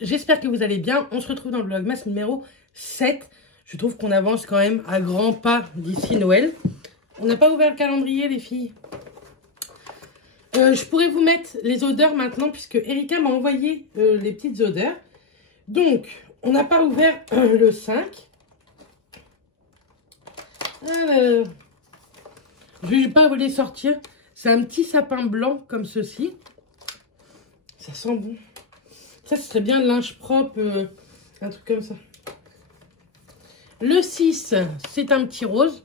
j'espère que vous allez bien. On se retrouve dans le vlogmas numéro 7. Je trouve qu'on avance quand même à grands pas d'ici Noël. On n'a pas ouvert le calendrier, les filles. Je pourrais vous mettre les odeurs maintenant, puisque Erika m'a envoyé les petites odeurs. Donc, on n'a pas ouvert le 5. Alors, je ne vais pas vous les sortir. C'est un petit sapin blanc comme ceci. Ça sent bon. Ça, ce serait bien le linge propre, un truc comme ça. Le 6, c'est un petit rose.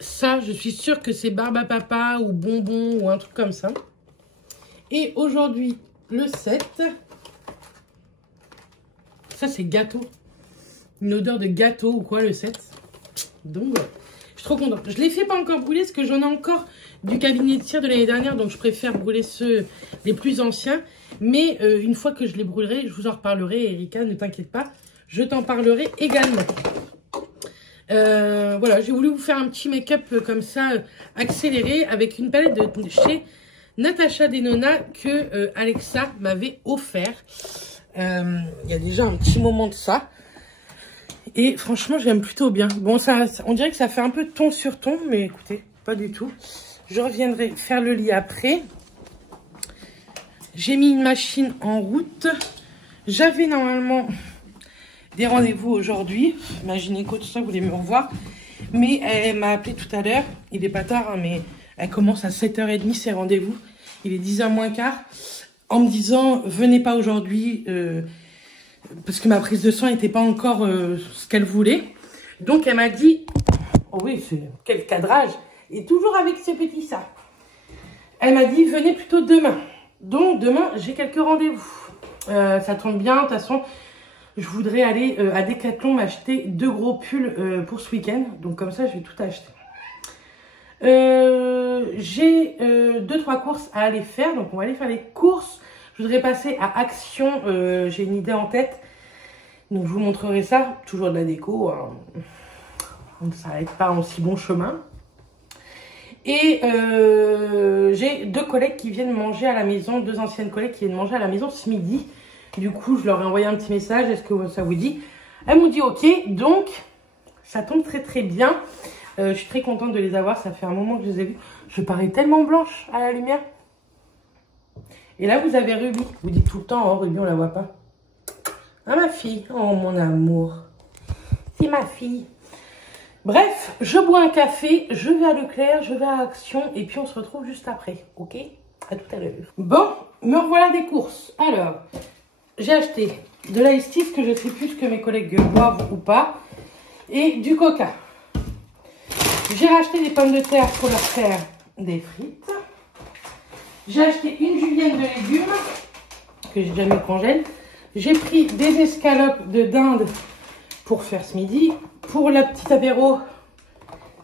Ça, je suis sûre que c'est barbe à papa ou bonbon ou un truc comme ça. Et aujourd'hui, le 7. Ça, c'est gâteau. Une odeur de gâteau ou quoi, le 7. Donc, voilà. Je suis trop contente. Je ne les fais pas encore brûler parce que j'en ai encore du cabinet de cire de l'année dernière. Donc, je préfère brûler ceux les plus anciens. Mais une fois que je les brûlerai, je vous en reparlerai. Erika, ne t'inquiète pas. Je t'en parlerai également. Voilà, j'ai voulu vous faire un petit make-up comme ça, accéléré, avec une palette de chez Natasha Denona que Alexa m'avait offert. Il y a déjà un petit moment de ça. Et franchement, j'aime plutôt bien. Bon, ça, on dirait que ça fait un peu ton sur ton, mais écoutez, pas du tout. Je reviendrai faire le lit après. J'ai mis une machine en route. J'avais normalement des rendez-vous aujourd'hui. Imaginez quoi, tout ça, vous voulez me revoir. Mais elle m'a appelé tout à l'heure. Il n'est pas tard, hein, mais elle commence à 7h30 ses rendez-vous. Il est 10h moins quart. En me disant, venez pas aujourd'hui, parce que ma prise de sang n'était pas encore ce qu'elle voulait. Donc elle m'a dit, oh oui, quel cadrage, et toujours avec ce petit ça. Elle m'a dit, venez plutôt demain. Donc demain, j'ai quelques rendez-vous. Ça tombe bien, de toute façon, je voudrais aller à Decathlon m'acheter 2 gros pulls pour ce week-end. Donc comme ça, je vais tout acheter. J'ai 2-3 courses à aller faire, donc on va aller faire les courses. Je voudrais passer à Action, j'ai une idée en tête, donc je vous montrerai ça. Toujours de la déco, hein. On ne s'arrête pas en si bon chemin. Et j'ai 2 collègues qui viennent manger à la maison, 2 anciennes collègues qui viennent manger à la maison ce midi. Du coup, je leur ai envoyé un petit message, est-ce que ça vous dit? Elles m'ont dit ok, donc ça tombe très très bien. Je suis très contente de les avoir, ça fait un moment que je les ai vus. Je parais tellement blanche à la lumière. Et là, vous avez Ruby. Vous dites tout le temps, oh Ruby, on la voit pas. Ah, ma fille. Oh, mon amour. C'est ma fille. Bref, je bois un café, je vais à Leclerc, je vais à Action, et puis on se retrouve juste après. Ok? À tout à l'heure. Bon, me revoilà des courses. Alors, j'ai acheté de l'ice tea, que je sais plus ce que mes collègues boivent ou pas, et du coca. J'ai racheté des pommes de terre pour leur faire des frites. J'ai acheté une julienne de légumes que j'ai déjà mis au congèle. J'ai pris des escalopes de dinde pour faire ce midi. Pour la petite apéro,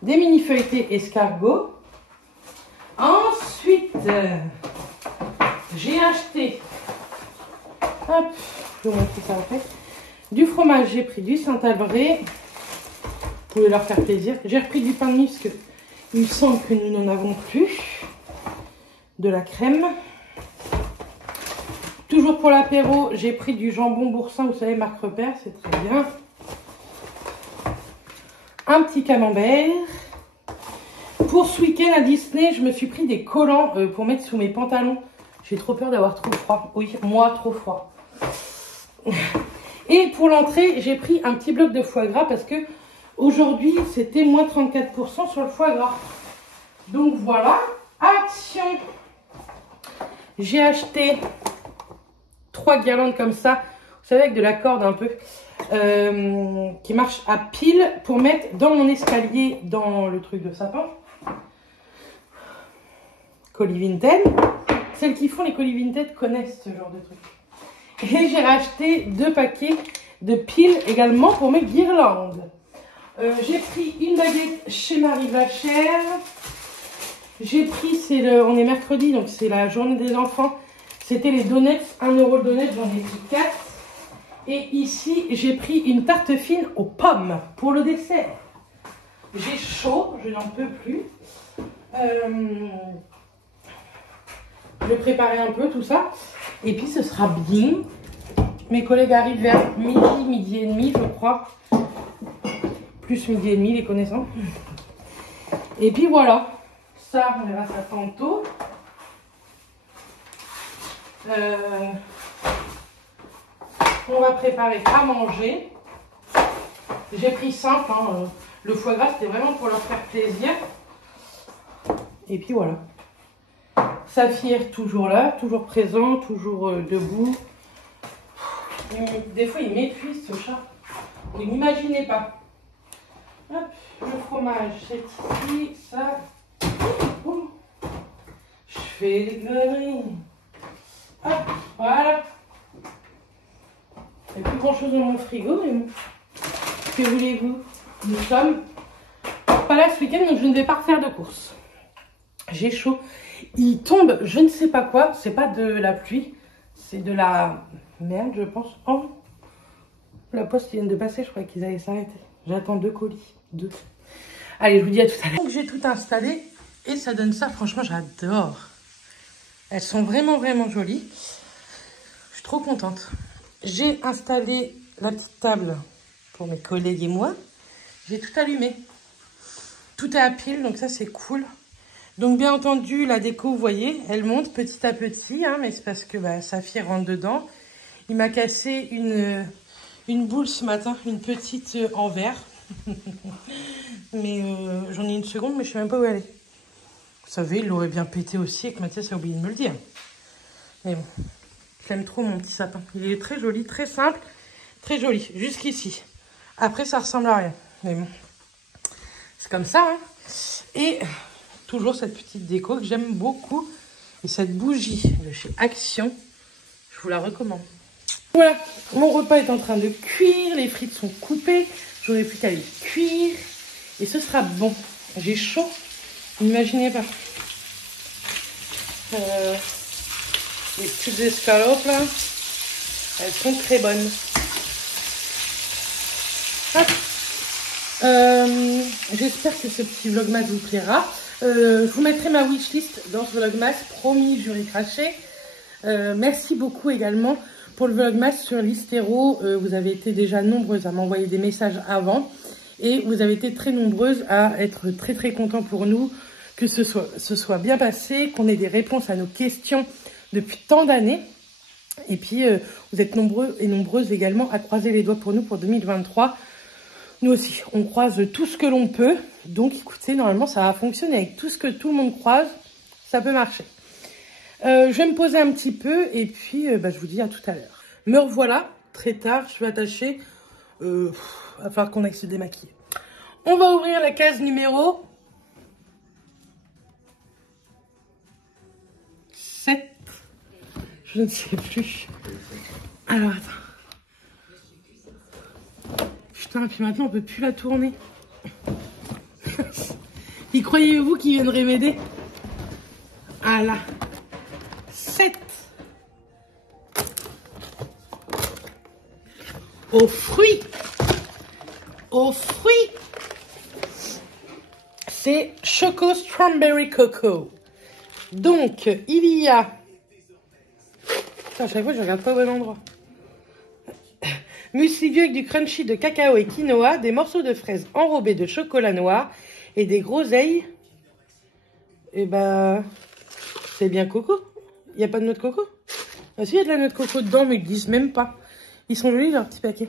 des mini feuilletés escargots. Ensuite, j'ai acheté, hop, je vais vous montrer ça après, du fromage. J'ai pris du Saint-Alvray. Vous pouvez leur faire plaisir. J'ai repris du pain de mie parce que il me semble que nous n'en avons plus. De la crème. Toujours pour l'apéro, j'ai pris du jambon boursin, vous savez, marque Repère, c'est très bien. Un petit camembert. Pour ce week-end à Disney, je me suis pris des collants pour mettre sous mes pantalons. J'ai trop peur d'avoir trop froid. Oui, moi, trop froid. Et pour l'entrée, j'ai pris un petit bloc de foie gras parce que aujourd'hui, c'était moins 34% sur le foie gras. Donc voilà, Action. J'ai acheté 3 guirlandes comme ça, vous savez, avec de la corde un peu, qui marche à pile pour mettre dans mon escalier, dans le truc de sapin. Colis Vinted. Celles qui font les colis Vinted connaissent ce genre de truc. Et j'ai racheté 2 paquets de piles également pour mes guirlandes. J'ai pris une baguette chez Marie Vachère. J'ai pris, on est mercredi, donc c'est la journée des enfants. C'était les donuts, 1 € le donut, j'en ai pris 4. Et ici, j'ai pris une tarte fine aux pommes pour le dessert. J'ai chaud, je n'en peux plus. Je vais préparer un peu tout ça. Et puis ce sera bien. Mes collègues arrivent vers midi et demi, je crois. Plus midi et demi, les connaissants. Et puis voilà. Ça, on verra ça tantôt. On va préparer à manger. J'ai pris simple. Hein. Le foie gras, c'était vraiment pour leur faire plaisir. Et puis voilà. Saphir, toujours là, toujours présent, toujours debout. Des fois, il m'épuise, ce chat. Vous n'imaginez pas. Hop, le fromage, c'est ici, ça. Ouh. Je fais des conneries. Hop, voilà. Il n'y a plus grand chose dans mon frigo, mais bon. Que voulez-vous? Nous sommes pas là ce week-end, donc je ne vais pas refaire de courses. J'ai chaud. Il tombe, je ne sais pas quoi. C'est pas de la pluie, c'est de la merde, je pense. Oh, la poste vient de passer, je croyais qu'ils allaient s'arrêter. J'attends 2 colis. 2. Allez, je vous dis à tout à l'heure. Donc j'ai tout installé et ça donne ça. Franchement, j'adore. Elles sont vraiment, vraiment jolies. Je suis trop contente. J'ai installé la petite table pour mes collègues et moi. J'ai tout allumé. Tout est à pile, donc ça, c'est cool. Donc, bien entendu, la déco, vous voyez, elle monte petit à petit, hein, mais c'est parce que Saphir rentre dedans. Il m'a cassé une boule ce matin, une petite en verre. Mais j'en ai une seconde, mais je ne sais même pas où elle est. Vous savez, il l'aurait bien pété aussi et que Mathias a oublié de me le dire. Mais bon, j'aime trop mon petit sapin. Il est très joli, très simple, très joli, jusqu'ici. Après, ça ressemble à rien. Mais bon, c'est comme ça. Hein. Et toujours cette petite déco que j'aime beaucoup. Et cette bougie de chez Action, je vous la recommande. Voilà, mon repas est en train de cuire. Les frites sont coupées. J'aurai plus qu'à les cuire. Et ce sera bon. J'ai chaud. N'imaginez pas. Les petites escalopes là, elles sont très bonnes. J'espère que ce petit vlogmas vous plaira. Je vous mettrai ma wishlist dans ce vlogmas. Promis, je vais cracher. Merci beaucoup également pour le vlogmas sur l'hystéro. Vous avez été déjà nombreuses à m'envoyer des messages avant. Et vous avez été très nombreuses à être très très contents pour nous. Que ce soit bien passé, qu'on ait des réponses à nos questions depuis tant d'années. Et puis, vous êtes nombreux et nombreuses également à croiser les doigts pour nous pour 2023. Nous aussi, on croise tout ce que l'on peut. Donc, écoutez, normalement, ça va fonctionner. Avec tout ce que tout le monde croise, ça peut marcher. Je vais me poser un petit peu et puis, je vous dis à tout à l'heure. Me revoilà, très tard, je suis attachée. Il va falloir qu'on aille se démaquiller. On va ouvrir la case numéro 7. Je ne sais plus. Alors, attends. Putain, puis maintenant, on peut plus la tourner. Y croyez-vous qu'ils viendraient m'aider? Ah là. 7. Aux fruits. Aux fruits. C'est Choco Strawberry Coco. Donc, il y a... Putain, à chaque fois, je regarde pas au bon endroit. Muesli avec du crunchy de cacao et quinoa, des morceaux de fraises enrobés de chocolat noir et des groseilles. Et c'est bien coco. Il n'y a pas de noix de coco? Ah si, il y a de la noix de coco dedans, mais ils ne disent même pas. Ils sont jolis, leurs petits paquets.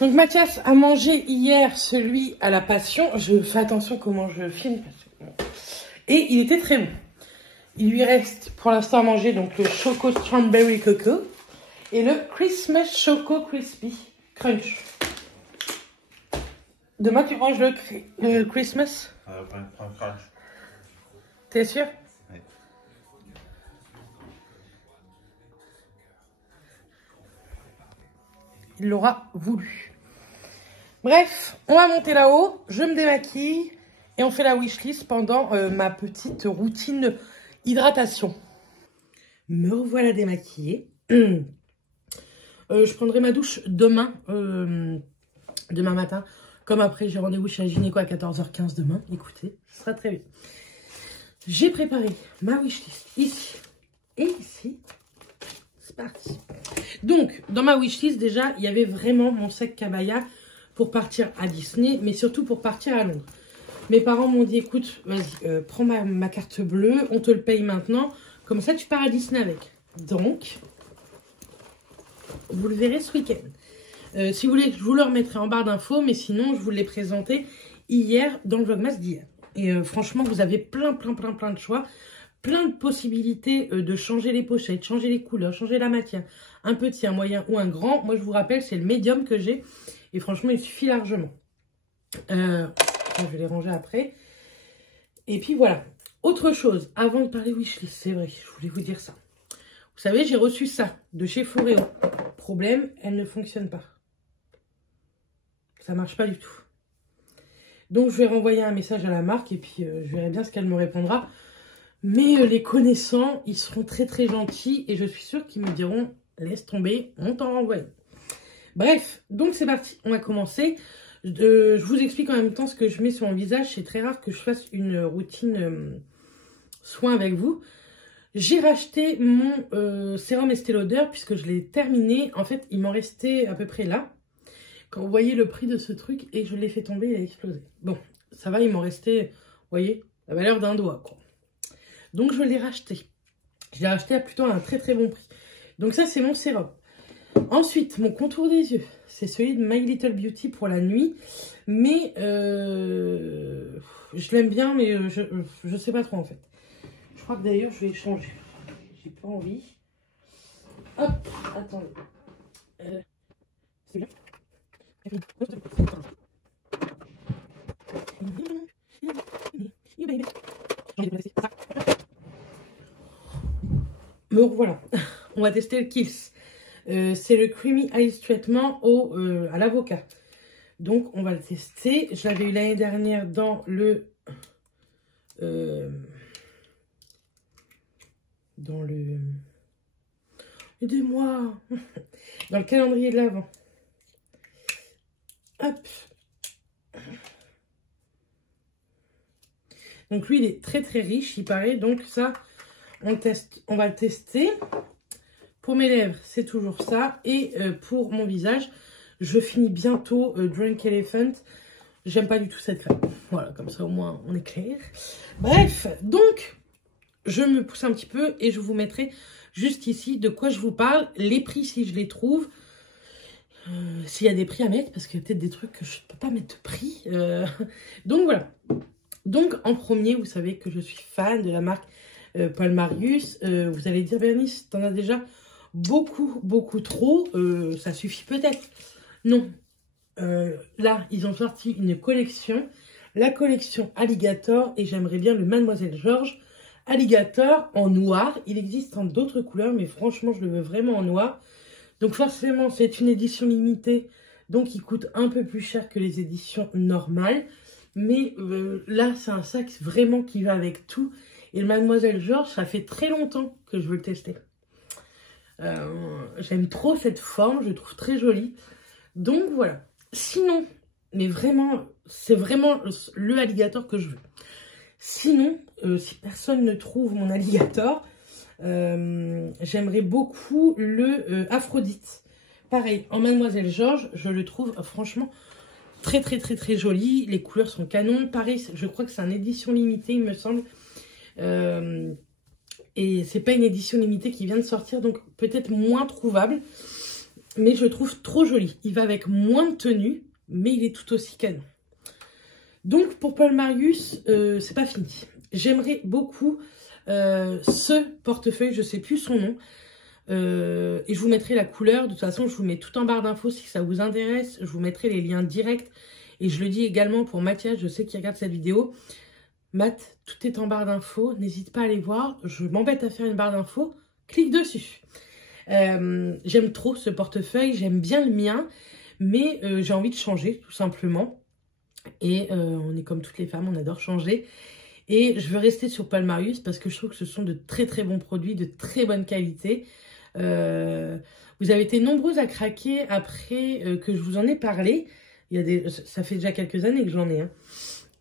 Donc, Mathias a mangé hier celui à la passion. Je fais attention comment je filme. Et il était très bon. Il lui reste pour l'instant à manger donc le Choco Strawberry Coco et le Christmas Choco Crispy Crunch. Demain, tu manges le Christmas? Crunch. T'es sûr? Oui. Il l'aura voulu. Bref, on va monter là-haut, je me démaquille et on fait la wishlist pendant ma petite routine hydratation. Me revoilà démaquillée. Je prendrai ma douche demain matin. Comme après, j'ai rendez-vous chez la gynéco à 14h15 demain. Écoutez, ce sera très bien. J'ai préparé ma wishlist ici et ici. C'est parti. Donc, dans ma wishlist, déjà, il y avait vraiment mon sac Cabaya pour partir à Disney, mais surtout pour partir à Londres. Mes parents m'ont dit, écoute, vas-y, prends ma carte bleue, on te le paye maintenant. Comme ça, tu pars à Disney avec. Donc, vous le verrez ce week-end. Si vous voulez, je vous le remettrai en barre d'infos, mais sinon, je vous l'ai présenté hier dans le Vlogmas d'hier. Et franchement, vous avez plein de choix. Plein de possibilités de changer les pochettes, changer les couleurs, changer la matière. Un petit, un moyen ou un grand. Moi, je vous rappelle, c'est le médium que j'ai. Et franchement, il suffit largement. Je vais les ranger après. Et puis, voilà. Autre chose, avant de parler wishlist, c'est vrai, je voulais vous dire ça. Vous savez, j'ai reçu ça de chez Foreo. Problème, elle ne fonctionne pas. Ça marche pas du tout. Donc, je vais renvoyer un message à la marque et puis je verrai bien ce qu'elle me répondra. Mais les connaissants, ils seront très gentils et je suis sûre qu'ils me diront « Laisse tomber, on t'en renvoie ». Bref, donc c'est parti, on va commencer. Je vous explique en même temps ce que je mets sur mon visage. C'est très rare que je fasse une routine soin avec vous. J'ai racheté mon sérum Estée Lauder puisque je l'ai terminé. En fait, il m'en restait à peu près là. Quand vous voyez le prix de ce truc et je l'ai fait tomber, il a explosé. Bon, ça va, il m'en restait, vous voyez, la valeur d'un doigt, quoi. Donc, je l'ai racheté. Je l'ai racheté à plutôt un très bon prix. Donc, ça, c'est mon sérum. Ensuite, mon contour des yeux. C'est celui de My Little Beauty pour la nuit. Mais, je l'aime bien, mais je sais pas trop, en fait. Je crois que d'ailleurs, je vais changer. J'ai pas envie. Hop, attendez. C'est bien. Me voilà, on va tester le Kiehl's. C'est le Creamy Eyes Treatment à l'avocat. Donc on va le tester. Je l'avais eu l'année dernière dans le aidez-moi, dans le calendrier de l'Avent. Hop. Donc lui il est très riche, il paraît. Donc ça on va le tester. Pour mes lèvres c'est toujours ça. Et pour mon visage je finis bientôt Drunk Elephant. J'aime pas du tout cette crème. Voilà, comme ça au moins on est clair. Bref, donc je me pousse un petit peu et je vous mettrai juste ici de quoi je vous parle. Les prix si je les trouve. S'il y a des prix à mettre, parce qu'il y a peut-être des trucs que je ne peux pas mettre de prix. Donc voilà. Donc en premier, vous savez que je suis fan de la marque Paul Marius. Vous allez dire, Bernice, t'en as déjà beaucoup trop. Ça suffit peut-être. Non. Là, ils ont sorti une collection. La collection Alligator. Et j'aimerais bien le Mademoiselle Georges Alligator en noir. Il existe en d'autres couleurs, mais franchement, je le veux vraiment en noir. Donc forcément, c'est une édition limitée, donc il coûte un peu plus cher que les éditions normales. Mais là, c'est un sac vraiment qui va avec tout. Et le Mademoiselle Georges, ça fait très longtemps que je veux le tester. J'aime trop cette forme, je le trouve très jolie. Donc voilà. Sinon, mais vraiment, c'est vraiment le alligator que je veux. Sinon, si personne ne trouve mon alligator... j'aimerais beaucoup le Aphrodite. Pareil, en Mademoiselle Georges, je le trouve franchement très joli. Les couleurs sont canon. Pareil, je crois que c'est une édition limitée, il me semble. Et c'est pas une édition limitée qui vient de sortir, donc peut-être moins trouvable. Mais je le trouve trop joli. Il va avec moins de tenue, mais il est tout aussi canon. Donc pour Paul Marius, c'est pas fini. J'aimerais beaucoup... ce portefeuille, je sais plus son nom, et je vous mettrai la couleur. De toute façon, je vous mets tout en barre d'infos si ça vous intéresse. Je vous mettrai les liens directs, et je le dis également pour Mathias, je sais qu'il regarde cette vidéo. Matt, tout est en barre d'infos, n'hésite pas à aller voir. Je m'embête à faire une barre d'infos, clique dessus. J'aime trop ce portefeuille, j'aime bien le mien, mais j'ai envie de changer tout simplement. Et on est comme toutes les femmes, on adore changer. Et je veux rester sur Paul Marius parce que je trouve que ce sont de très bons produits, de très bonne qualité. Vous avez été nombreuses à craquer après que je vous en ai parlé. Ça fait déjà quelques années que j'en ai. Hein.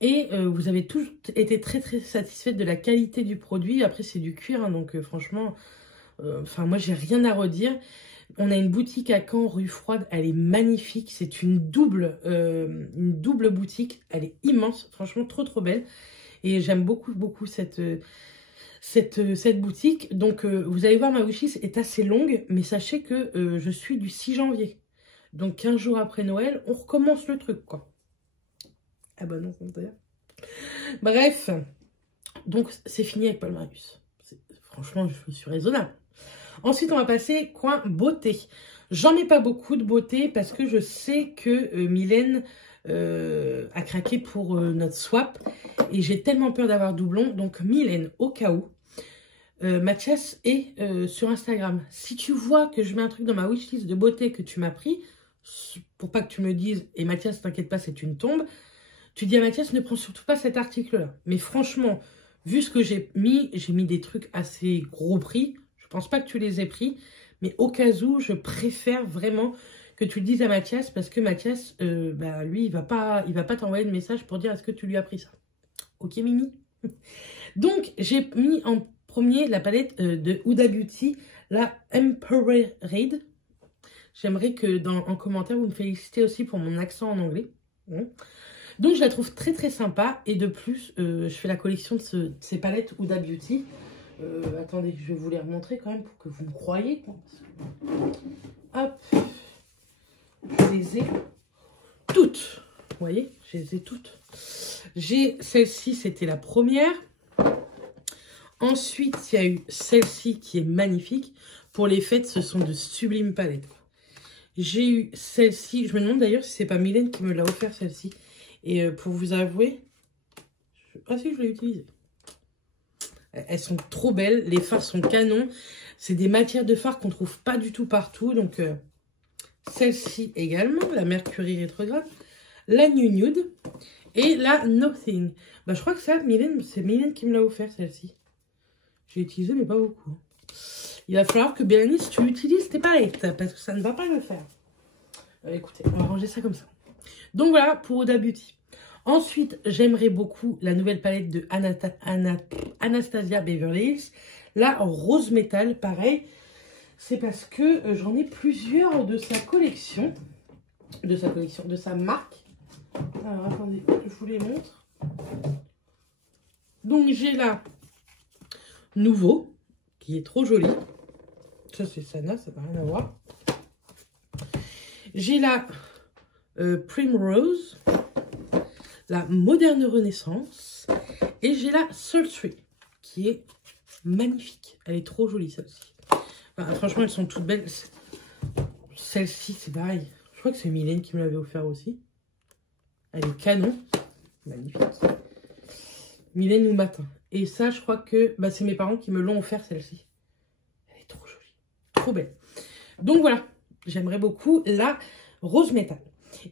Et vous avez tous été très satisfaites de la qualité du produit. Après, c'est du cuir, hein, donc franchement, moi, j'ai rien à redire. On a une boutique à Caen, rue Froide. Elle est magnifique. C'est une double boutique. Elle est immense. Franchement, trop, trop belle. Et j'aime beaucoup, beaucoup cette boutique. Donc, vous allez voir, ma wishlist est assez longue. Mais sachez que je suis du 6 janvier. Donc, 15 jours après Noël, on recommence le truc, quoi. Ah bah non, c'est ça. Bref. Donc, c'est fini avec Paul Marius. Franchement, je suis raisonnable. Ensuite, on va passer coin beauté. J'en mets pas beaucoup de beauté parce que je sais que Mylène a craqué pour notre swap. Et j'ai tellement peur d'avoir doublon. Donc, Mylène, au cas où, Mathias est sur Instagram. Si tu vois que je mets un truc dans ma wishlist de beauté que tu m'as pris, pour pas que tu me dises, et Mathias, t'inquiète pas, c'est une tombe, tu dis à Mathias, ne prends surtout pas cet article-là. Mais franchement, vu ce que j'ai mis des trucs assez gros prix. Je pense pas que tu les aies pris. Mais au cas où, je préfère vraiment que tu le dises à Mathias. Parce que Mathias, lui, il va pas t'envoyer de message pour dire est-ce que tu lui as pris ça. Ok, Mimi. Donc, j'ai mis en premier la palette de Huda Beauty, la Emperor Raid. J'aimerais que en commentaire, vous me félicitez aussi pour mon accent en anglais. Donc, je la trouve très, très sympa. Et de plus, je fais la collection de ces palettes Huda Beauty. Attendez, je vais vous les remontrer quand même pour que vous me croyez. Hop. Je les ai toutes. Vous voyez, je les ai toutes. J'ai celle-ci, c'était la première. Ensuite, il y a eu celle-ci qui est magnifique. Pour les fêtes, ce sont de sublimes palettes. J'ai eu celle-ci. Je me demande d'ailleurs si c'est pas Mylène qui me l'a offert celle-ci. Et pour vous avouer... Ah si, je l'ai utilisée. Elles sont trop belles. Les fards sont canons. C'est des matières de fard qu'on trouve pas du tout partout. Donc, celle-ci également. La Mercury rétrograde. La New Nude. Et la Nothing. Bah, je crois que ça, c'est Mylène qui me l'a offert, celle-ci. J'ai utilisé, mais pas beaucoup. Il va falloir que Bérénice, tu utilises tes palettes. Parce que ça ne va pas le faire. Écoutez, on va ranger ça comme ça. Donc, voilà pour Huda Beauty. Ensuite, j'aimerais beaucoup la nouvelle palette de Anastasia Beverly Hills. La Rose Métal, pareil. C'est parce que j'en ai plusieurs de sa collection. De sa marque. Alors, attendez, je vous les montre. Donc, j'ai la Nouveau, qui est trop jolie. Ça, c'est Sana, ça n'a rien à voir. J'ai la Primrose. La Moderne Renaissance. Et j'ai la Sultry, qui est magnifique. Elle est trop jolie, celle-ci. Enfin, franchement, elles sont toutes belles. Celle-ci, c'est pareil. Je crois que c'est Mylène qui me l'avait offert aussi. Elle est canon. Magnifique. Mylène ou Matin. Et ça, je crois que c'est mes parents qui me l'ont offert, celle-ci. Elle est trop jolie. Trop belle. Donc, voilà. J'aimerais beaucoup la Rose Métal.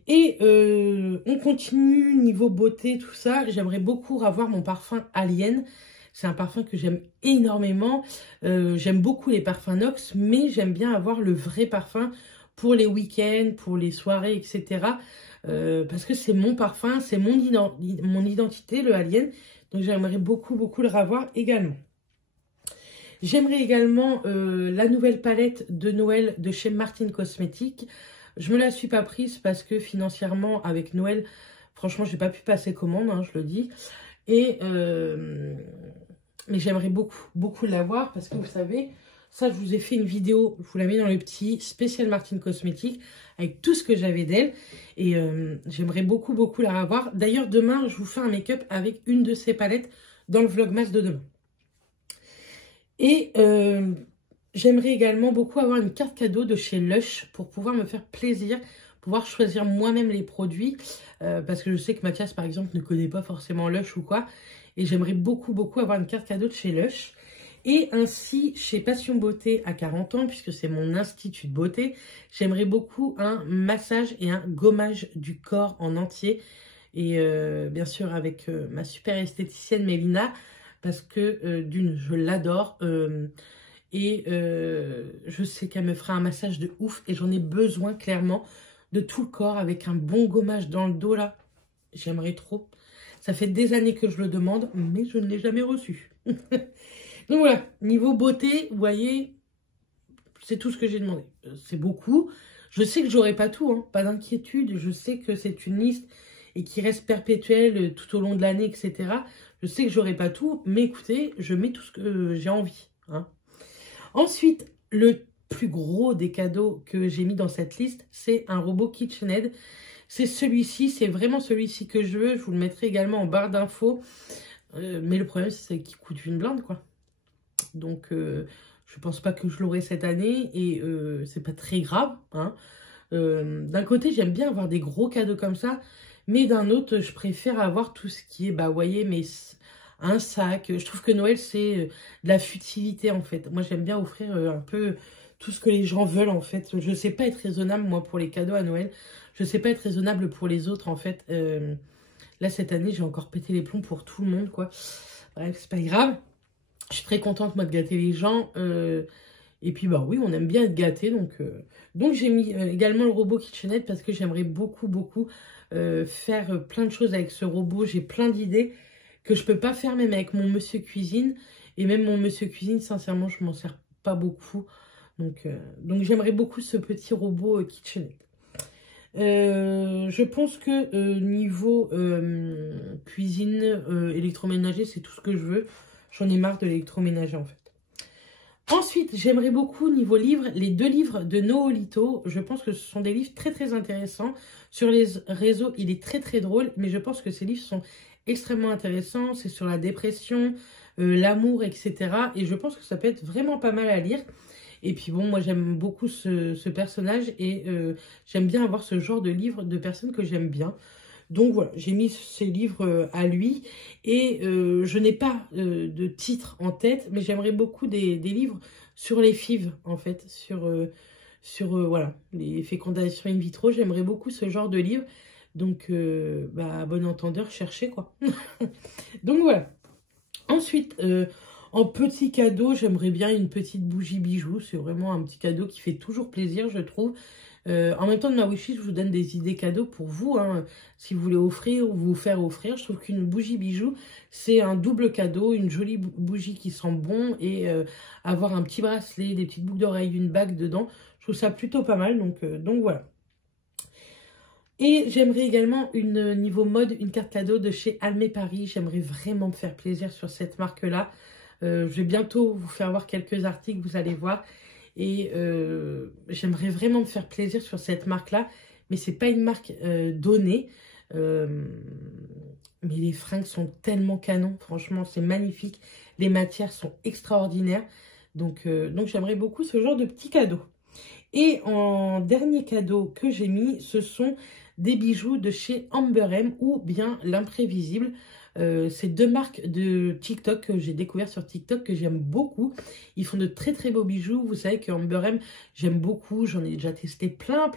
Et on continue niveau beauté, tout ça. J'aimerais beaucoup avoir mon parfum Alien. C'est un parfum que j'aime énormément. J'aime beaucoup les parfums Nox, mais j'aime bien avoir le vrai parfum pour les week-ends, pour les soirées, etc. Parce que c'est mon parfum, c'est mon identité, le Alien. Donc j'aimerais beaucoup, beaucoup le revoir également. J'aimerais également la nouvelle palette de Noël de chez Martin Cosmetics. Je me la suis pas prise parce que financièrement, avec Noël, franchement, j'ai pas pu passer commande, hein, je le dis. Et mais j'aimerais beaucoup, beaucoup l'avoir parce que vous savez, ça, je vous ai fait une vidéo, je vous la mets dans le petit spécial Martin Cosmetics avec tout ce que j'avais d'elle. Et j'aimerais beaucoup, beaucoup la revoir. D'ailleurs, demain, je vous fais un make-up avec une de ces palettes dans le vlogmas de demain. Et j'aimerais également beaucoup avoir une carte cadeau de chez Lush pour pouvoir me faire plaisir, pouvoir choisir moi-même les produits. Parce que je sais que Mathias, par exemple, ne connaît pas forcément Lush ou quoi. Et j'aimerais beaucoup, beaucoup avoir une carte cadeau de chez Lush. Et ainsi, chez Passion Beauté à 40 ans, puisque c'est mon institut de beauté, j'aimerais beaucoup un massage et un gommage du corps en entier. Et bien sûr, avec ma super esthéticienne Mélina, parce que d'une, je l'adore. Et je sais qu'elle me fera un massage de ouf. Et j'en ai besoin, clairement, de tout le corps avec un bon gommage dans le dos, là. J'aimerais trop. Ça fait des années que je le demande, mais je ne l'ai jamais reçu. Donc voilà, niveau beauté, vous voyez, C'est tout ce que j'ai demandé. C'est beaucoup. Je sais que j'aurai pas tout, hein, pas d'inquiétude. Je sais que c'est une liste et qui reste perpétuelle tout au long de l'année, etc. Je sais que j'aurai pas tout, mais écoutez, je mets tout ce que j'ai envie. Hein. Ensuite, le plus gros des cadeaux que j'ai mis dans cette liste, c'est un robot KitchenAid. C'est celui-ci, c'est vraiment celui-ci que je veux. Je vous le mettrai également en barre d'infos. Mais le problème, c'est qu'il coûte une blinde, quoi. Donc, je pense pas que je l'aurai cette année et c'est pas très grave. Hein. D'un côté, j'aime bien avoir des gros cadeaux comme ça, mais d'un autre, je préfère avoir tout ce qui est, bah, vous voyez, mais un sac. Je trouve que Noël, c'est de la futilité, en fait. Moi, j'aime bien offrir un peu tout ce que les gens veulent, en fait. Je sais pas être raisonnable, moi, pour les cadeaux à Noël. Je sais pas être raisonnable pour les autres, en fait. Là, cette année, j'ai encore pété les plombs pour tout le monde, quoi. Bref, c'est pas grave. Je suis très contente, moi, de gâter les gens. Et puis, bah oui, on aime bien être gâté. Donc j'ai mis également le robot KitchenAid parce que j'aimerais beaucoup, beaucoup faire plein de choses avec ce robot. J'ai plein d'idées que je peux pas faire même avec mon monsieur cuisine. Et même mon monsieur cuisine, sincèrement, je m'en sers pas beaucoup. Donc j'aimerais beaucoup ce petit robot KitchenAid. Je pense que niveau cuisine, électroménager, c'est tout ce que je veux. J'en ai marre de l'électroménager en fait. Ensuite, j'aimerais beaucoup, niveau livres, les 2 livres de Noolito. Je pense que ce sont des livres très très intéressants. Sur les réseaux, il est très très drôle, mais je pense que ces livres sont extrêmement intéressants. C'est sur la dépression, l'amour, etc. Et je pense que ça peut être vraiment pas mal à lire. Et puis bon, moi j'aime beaucoup ce personnage et j'aime bien avoir ce genre de livre de personnes que j'aime bien. Donc voilà, j'ai mis ces livres à lui et je n'ai pas de titre en tête, mais j'aimerais beaucoup des livres sur les FIV en fait, sur voilà, les fécondations in vitro. J'aimerais beaucoup ce genre de livre. Donc, bah, bon entendeur, cherchez quoi. Donc voilà. Ensuite, en petit cadeau, j'aimerais bien une petite bougie bijou. C'est vraiment un petit cadeau qui fait toujours plaisir, je trouve. En même temps, de ma wishlist, je vous donne des idées cadeaux pour vous. Hein, si vous voulez offrir ou vous faire offrir. Je trouve qu'une bougie bijou, c'est un double cadeau. Une jolie bougie qui sent bon et avoir un petit bracelet, des petites boucles d'oreilles, une bague dedans. Je trouve ça plutôt pas mal. Donc voilà. Et j'aimerais également, niveau mode, une carte cadeau de chez Almé Paris. J'aimerais vraiment me faire plaisir sur cette marque-là. Je vais bientôt vous faire voir quelques articles, vous allez voir. Et j'aimerais vraiment me faire plaisir sur cette marque-là. Mais c'est pas une marque donnée. Mais les fringues sont tellement canons. Franchement, c'est magnifique. Les matières sont extraordinaires. Donc j'aimerais beaucoup ce genre de petits cadeaux. Et en dernier cadeau que j'ai mis, ce sont des bijoux de chez Amber M ou bien l'Imprévisible. C'est 2 marques de TikTok que j'ai découvert sur TikTok que j'aime beaucoup. Ils font de très très beaux bijoux. Vous savez que Amber M, j'aime beaucoup. J'en ai déjà testé plein.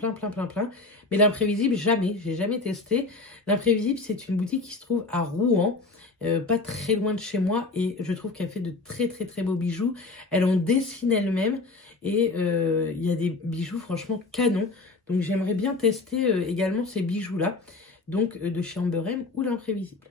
Mais l'Imprévisible, jamais. J'ai jamais testé. L'Imprévisible, c'est une boutique qui se trouve à Rouen. Pas très loin de chez moi. Et je trouve qu'elle fait de très très beaux bijoux. Elle en dessine elle-même. Et il y a des bijoux franchement canons. Donc j'aimerais bien tester également ces bijoux-là. Donc de chez Amber M ou l'Imprévisible.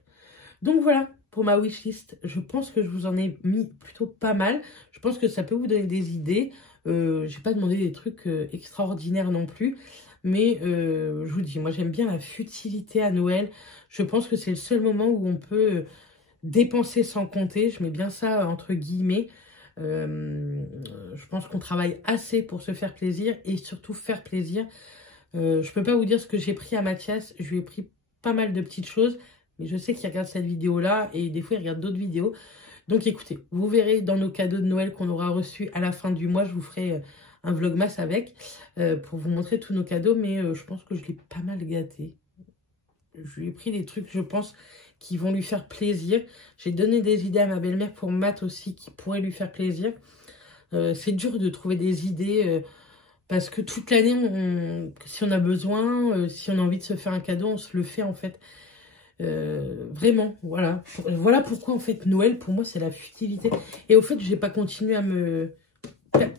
Donc voilà pour ma wishlist. Je pense que je vous en ai mis plutôt pas mal. Je pense que ça peut vous donner des idées. J'ai pas demandé des trucs extraordinaires non plus. Mais je vous dis, moi j'aime bien la futilité à Noël. Je pense que c'est le seul moment où on peut dépenser sans compter. Je mets bien ça entre guillemets. Je pense qu'on travaille assez pour se faire plaisir et surtout faire plaisir. Je peux pas vous dire ce que j'ai pris à Mathias. Je lui ai pris pas mal de petites choses. Mais je sais qu'il regarde cette vidéo-là et des fois, il regarde d'autres vidéos. Donc écoutez, vous verrez dans nos cadeaux de Noël qu'on aura reçus à la fin du mois. Je vous ferai un vlogmas avec pour vous montrer tous nos cadeaux. Mais je pense que je l'ai pas mal gâté. Je lui ai pris des trucs, je pense, qui vont lui faire plaisir. J'ai donné des idées à ma belle-mère pour Matt aussi, qui pourraient lui faire plaisir. C'est dur de trouver des idées parce que toute l'année, si on a besoin, si on a envie de se faire un cadeau, on se le fait en fait. Vraiment, voilà. Voilà pourquoi en fait Noël, pour moi, c'est la futilité. Et au fait, j'ai pas continué à me...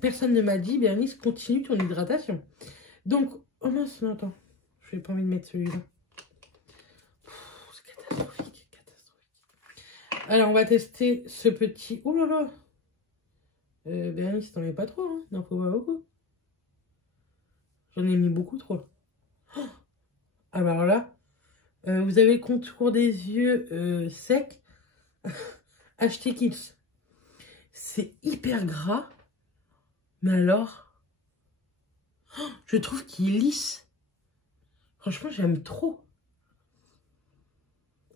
Personne ne m'a dit, Bernice, continue ton hydratation. Donc, oh mince, non, attends. Je n'ai pas envie de mettre celui-là. C'est catastrophique. Alors, on va tester ce petit... Oh là là. Bérénice, t'en mets pas trop, hein. Non, faut pas beaucoup. J'en ai mis beaucoup trop. Oh, alors là, vous avez le contour des yeux sec. Achetez Kiehl's. C'est hyper gras. Mais alors, je trouve qu'il est lisse. Franchement, j'aime trop.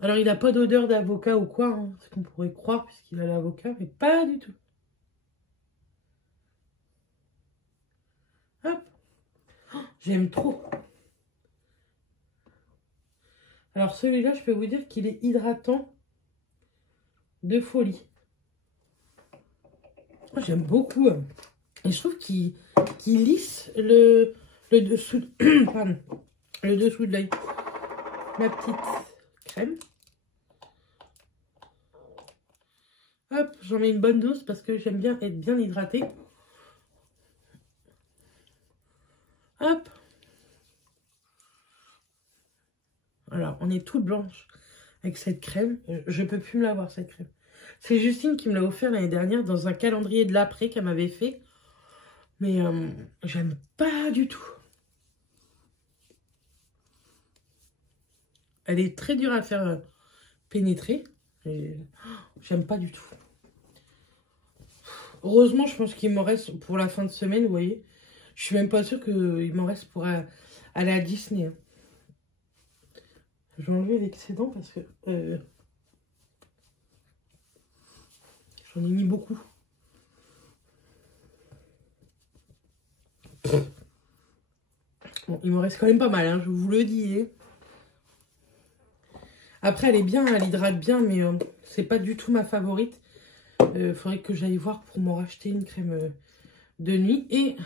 Alors, il n'a pas d'odeur d'avocat ou quoi, hein, ce qu'on pourrait croire, puisqu'il a l'avocat, mais pas du tout. Hop. Oh, j'aime trop. Alors, celui-là, je peux vous dire qu'il est hydratant de folie. J'aime beaucoup. Et je trouve qu'il lisse le dessous, pardon, le dessous de l'œil. Ma petite crème. Hop, j'en mets une bonne dose parce que j'aime bien être bien hydratée. Hop. Alors, on est toute blanche avec cette crème. Je peux plus me l'avoir, cette crème. C'est Justine qui me l'a offert l'année dernière dans un calendrier de l'après qu'elle m'avait fait. Mais j'aime pas du tout. Elle est très dure à faire pénétrer. J'aime pas du tout. Heureusement, je pense qu'il m'en reste pour la fin de semaine, vous voyez. Je suis même pas sûre qu'il m'en reste pour aller à Disney. Hein. Je vais enlever l'excédent parce que j'en ai mis beaucoup. Bon, il me reste quand même pas mal, hein, je vous le dis. Hein. Après, elle est bien, elle hydrate bien, mais c'est pas du tout ma favorite. Faudrait que j'aille voir pour m'en racheter une crème de nuit. Et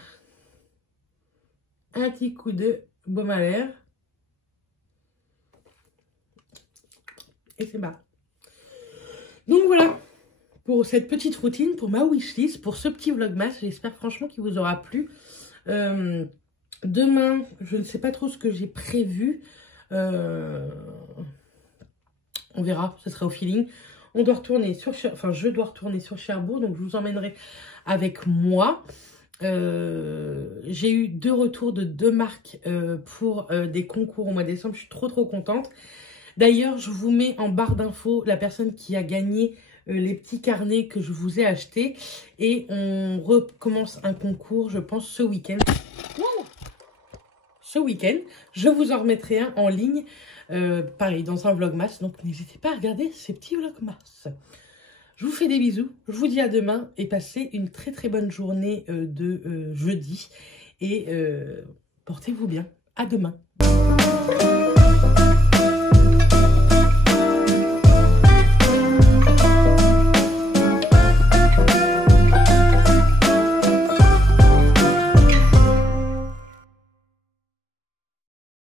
un petit coup de baume à lèvres. Et c'est bas. Donc voilà, pour cette petite routine, pour ma wishlist, pour ce petit vlogmas. J'espère franchement qu'il vous aura plu. Demain, je ne sais pas trop ce que j'ai prévu. On verra, ce sera au feeling. On doit retourner sur, enfin, je dois retourner sur Cherbourg, donc je vous emmènerai avec moi. J'ai eu 2 retours de 2 marques pour des concours au mois de décembre. Je suis trop contente. D'ailleurs, je vous mets en barre d'infos la personne qui a gagné les petits carnets que je vous ai achetés. Et on recommence un concours, je pense, ce week-end. Ce week-end, je vous en remettrai un en ligne. Pareil, dans un vlogmas. Donc, n'hésitez pas à regarder ces petits vlogmas. Je vous fais des bisous. Je vous dis à demain. Et passez une très bonne journée de jeudi. Et portez-vous bien. À demain.